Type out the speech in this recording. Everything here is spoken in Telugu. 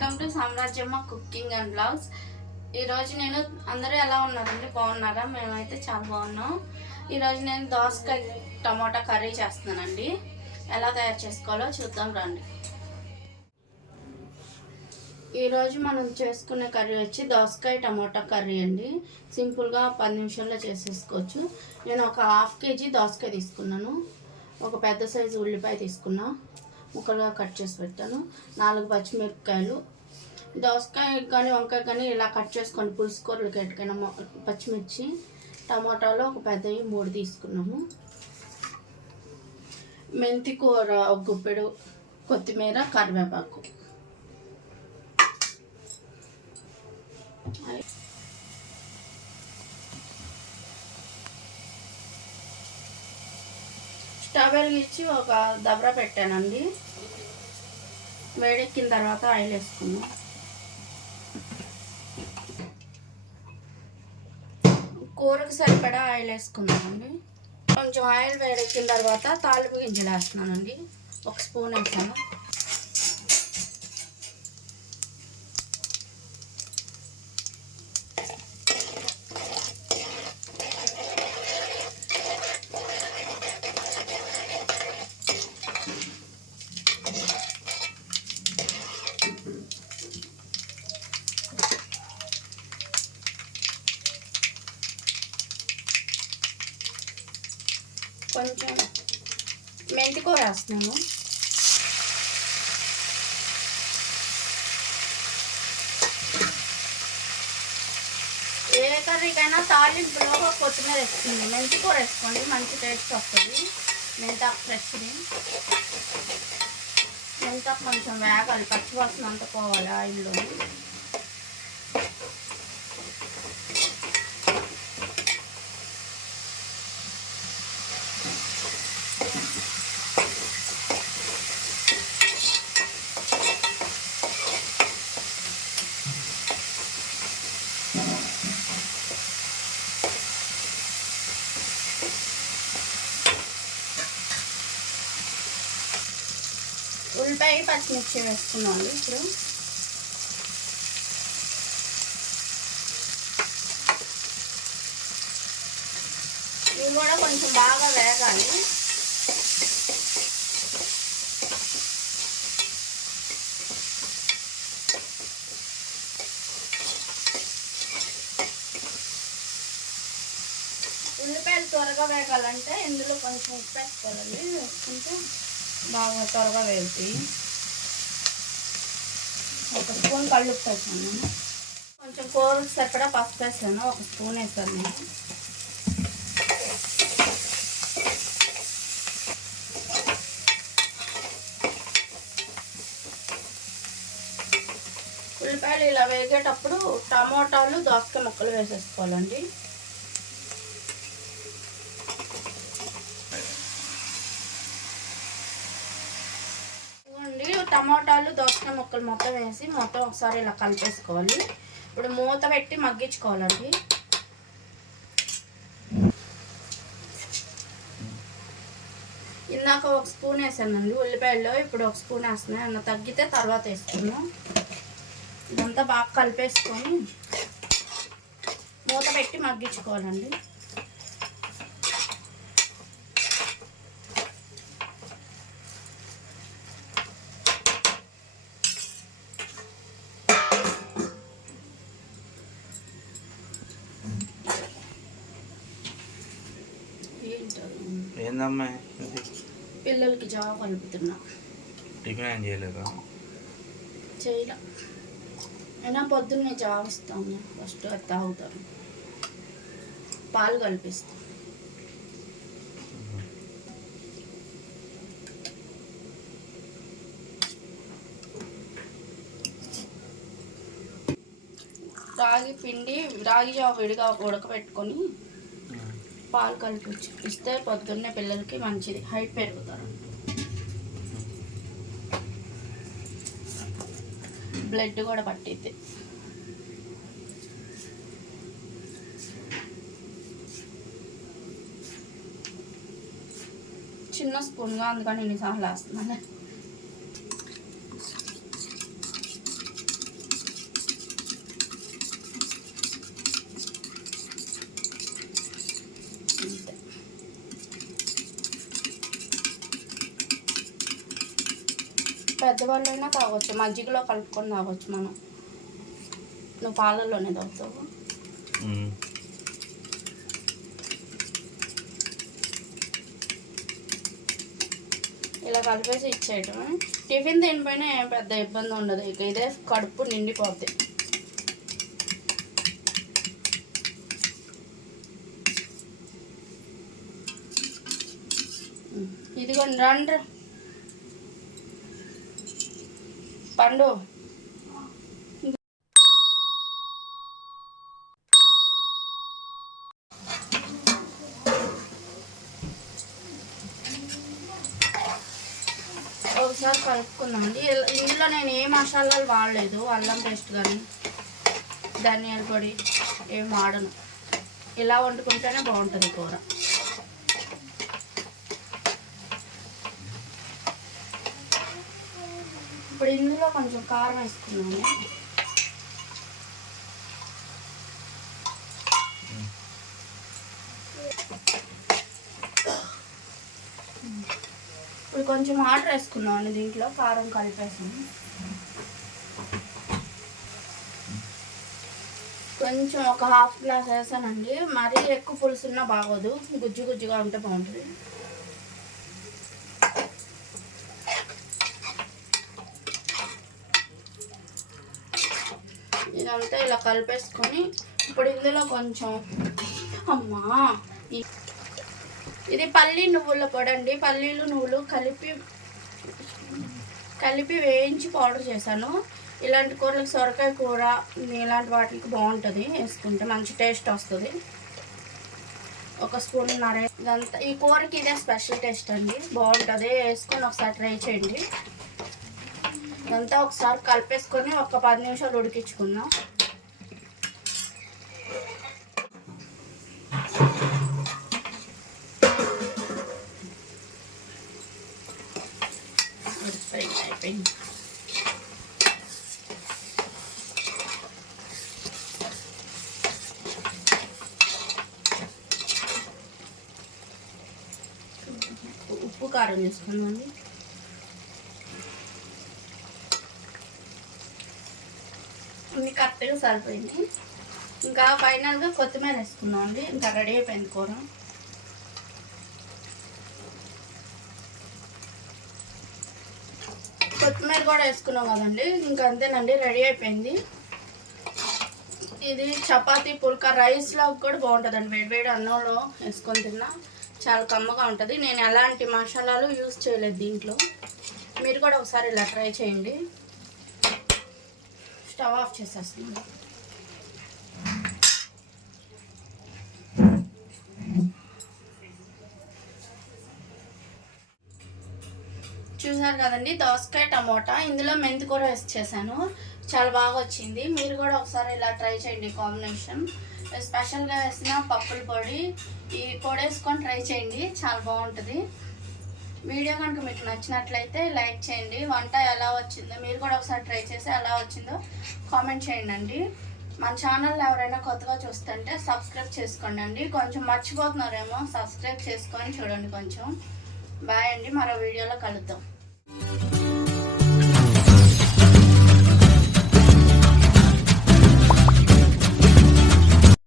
Welcome to Samrajyamma cooking and blogs. ఈరోజు నేను అందరూ ఎలా ఉన్నారండి? బాగున్నారా? మేమైతే చాలా బాగున్నాం. ఈరోజు నేను దోసకాయ టమాటా కర్రీ చేస్తున్నానండి. ఎలా తయారు చేసుకోవాలో చూద్దాం రండి. ఈరోజు మనం చేసుకునే కర్రీ వచ్చి దోసకాయ టమాటా కర్రీ అండి. సింపుల్గా పది నిమిషాల్లో చేసేసుకోవచ్చు. నేను ఒక హాఫ్ కేజీ దోసకాయ తీసుకున్నాను. ఒక పెద్ద సైజు ఉల్లిపాయ తీసుకున్నాను ముక్కలుగా కట్ చేసి పెట్టాను. నాలుగు పచ్చిమిరపకాయలు. దోసకాయ కానీ వంకాయ కానీ ఇలా కట్ చేసుకొని పులుసు కూరలు ఎట్టుకైనా పచ్చిమిర్చి టమాటాలు ఒక పెద్దవి మూడు తీసుకున్నాము. మెంతి కూర ఒక గుప్పెడు కొత్తిమీర కరివేపాకు. స్టవ్ వెలిగించి ఒక దబరా పెట్టానండి. వేడెక్కిన తర్వాత ఆయిల్ వేసుకున్నాం. కూరకు సరిపడా ఆయిల్ వేసుకున్నామండి కొంచెం ఆయిల్ వేడెక్కిన తర్వాత తాలింపు గింజలు వేస్తున్నానండి. ఒక స్పూన్ వేసాను. కొంచెం మెంతికూర వేస్తున్నాను ఏ కర్రీకైనా తాలింపులో కొత్తిమీర వేస్తుంది మెంతి కూర వేసుకోండి మంచి టేస్ట్ వస్తుంది మెంత ఫ్రెష్ది మెంత కొంచెం వేగాలి పచ్చివాసన అంతా పోవాలి ఆయిల్లో ఉల్లిపాయ పచ్చిమిర్చి వేసుకున్నాను ఇప్పుడు. ఇవి కూడా కొంచెం బాగా వేగాలి. ఉల్లిపాయలు త్వరగా వేగాలంటే ఇందులో కొంచెం ఉప్పు వేసుకోవాలి. వేసుకుంటే బాగా త్వరగా వేగుతాయి ఒక స్పూన్ కళ్ళు వేసాను నేను. కొంచెం కూర సరిపడా పసుపు వేసాను. ఒక స్పూన్ వేసాను నేను. ఉల్లిపాయలు ఇలా వేగేటప్పుడు టమోటాలు దోసకాయ ముక్కలు వేసేసుకోవాలండి. టమాటాలు దోసకాయ ముక్కలు మొత్తం వేసి మొత్తం ఒకసారి ఇలా కలిపేసుకోవాలి. ఇప్పుడు మూత పెట్టి మగ్గించుకోవాలండి. ఇందాక ఒక స్పూన్ వేసానండి ఉల్లిపాయల్లో ఇప్పుడు ఒక స్పూన్ వేస్తున్నాయి అన్న తగ్గితే తర్వాత వేసుకున్నాం ఇదంతా బాగా కలిపేసుకొని మూత పెట్టి మగ్గించుకోవాలండి. ఏందమ్మా? పిల్లలకి జావ కలుపుతున్నా టిఫిన్ ఏం చేయలేదా? చేయలే. అయినా పొద్దున్నే జావ ఇస్తాను. ఫస్ట్ అది తాగుతాను. పాలు కలిపిస్తాను రాగి పిండి రాగి జావ విడిగా ఉడకబెట్టుకొని పాలు కలిపించి ఇస్తే పొద్దున్నే పిల్లలకి మంచిది. హైట్ పెరుగుతారు. బ్లడ్ కూడా పట్టిద్ది. చిన్న స్పూన్గా అందుకని ఎన్నిసార్లు వేస్తున్నాను. పెద్దవాళ్ళైనా తాగొచ్చు మజ్జిగలో కలుపుకొని తాగొచ్చు మనం. నువ్వు పాలల్లోనే తాగుతావు. ఇలా కలిపేసి ఇచ్చేయటం. టిఫిన్ తినిపోయినా ఏం పెద్ద ఇబ్బంది ఉండదు. ఇక ఇదే కడుపు నిండిపోద్ది. ఇదిగోండి రండి. పండు. ఒకసారి కలుపుకుందామండి ఇల్- ఇందులో నేను ఏ మసాలాలు వాడలేదు. అల్లం పేస్ట్ కానీ ధనియాల పొడి ఏం వాడను. ఇలా వండుకుంటేనే బాగుంటుంది కూర. ఇప్పుడు ఇందులో కొంచెం కారం వేసుకున్నాము. ఇప్పుడు కొంచెం వాటర్ వేసుకున్నామండి దీంట్లో కారం కలిపేసాము కొంచెం ఒక హాఫ్ గ్లాస్ వేసానండి. మరీ ఎక్కువ పులుసున్నా బాగోదు. గుజ్జు గుజ్జుగా ఉంటే బాగుంటుంది. ఇదంతా ఇలా కలిపేసుకొని ఇప్పుడు ఇందులో కొంచెం అమ్మా ఇది పల్లి నువ్వుల పొడి అండి పల్లీలు నువ్వులు కలిపి కలిపి వేయించి పౌడర్ చేశాను. ఇలాంటి కూరలకు సొరకాయ కూర ఇలాంటి వాటికి బాగుంటుంది వేసుకుంటే మంచి టేస్ట్ వస్తుంది. ఒక స్పూన్ నరే ఇదంతా ఈ కూరకి ఇదే స్పెషల్ టేస్ట్ అండి. బాగుంటుంది. వేసుకొని ఒకసారి ట్రై చేయండి. ఇదంతా ఒకసారి కలిపేసుకొని ఒక పది నిమిషాలు ఉడికించుకుందాం. అయిపోయింది ఉప్పు కారం చేసుకుందామండి అన్ని కరెక్ట్గా సరిపోయింది. ఇంకా ఫైనల్గా కొత్తిమీర వేసుకుందాం అండి. ఇంకా రెడీ అయిపోయింది కూర. కొత్తిమీర కూడా వేసుకున్నాం కదండి. ఇంకా అంతేనండి రెడీ అయిపోయింది. ఇది చపాతీ పుల్కా రైస్లో కూడా బాగుంటుందండి. వేడివేడి అన్నంలో వేసుకొని తిన్నా చాలా కమ్మగా ఉంటుంది. నేను ఎలాంటి మసాలాలు యూస్ చేయలేదు దీంట్లో. మీరు కూడా ఒకసారి ఇలా ట్రై చేయండి. స్టవ్ ఆఫ్ చేసేస్తున్నాను చూసారు కదండి దోసకాయ టమోటా. ఇందులో మెంతి కూర వేసి చేశాను. చాలా బాగా వచ్చింది. మీరు కూడా ఒకసారి ఇలా ట్రై చేయండి కాంబినేషన్. స్పెషల్గా వేసిన పప్పుల పొడి. ఈ పొడి వేసుకొని ట్రై చేయండి. చాలా బాగుంటుంది. వీడియో కనుక మీకు నచ్చినట్లయితే లైక్ చేయండి. వంట ఎలా వచ్చిందో మీరు కూడా ఒకసారి ట్రై చేసి ఎలా వచ్చిందో కామెంట్ చేయండి అండి మన ఛానల్ ఎవరైనా కొత్తగా చూస్తుంటే సబ్స్క్రైబ్ చేసుకోండి అండి. కొంచెం మర్చిపోతున్నారేమో సబ్స్క్రైబ్ చేసుకొని చూడండి కొంచెం. బాయ్ అండి. మరో వీడియోలో కలుద్దాం.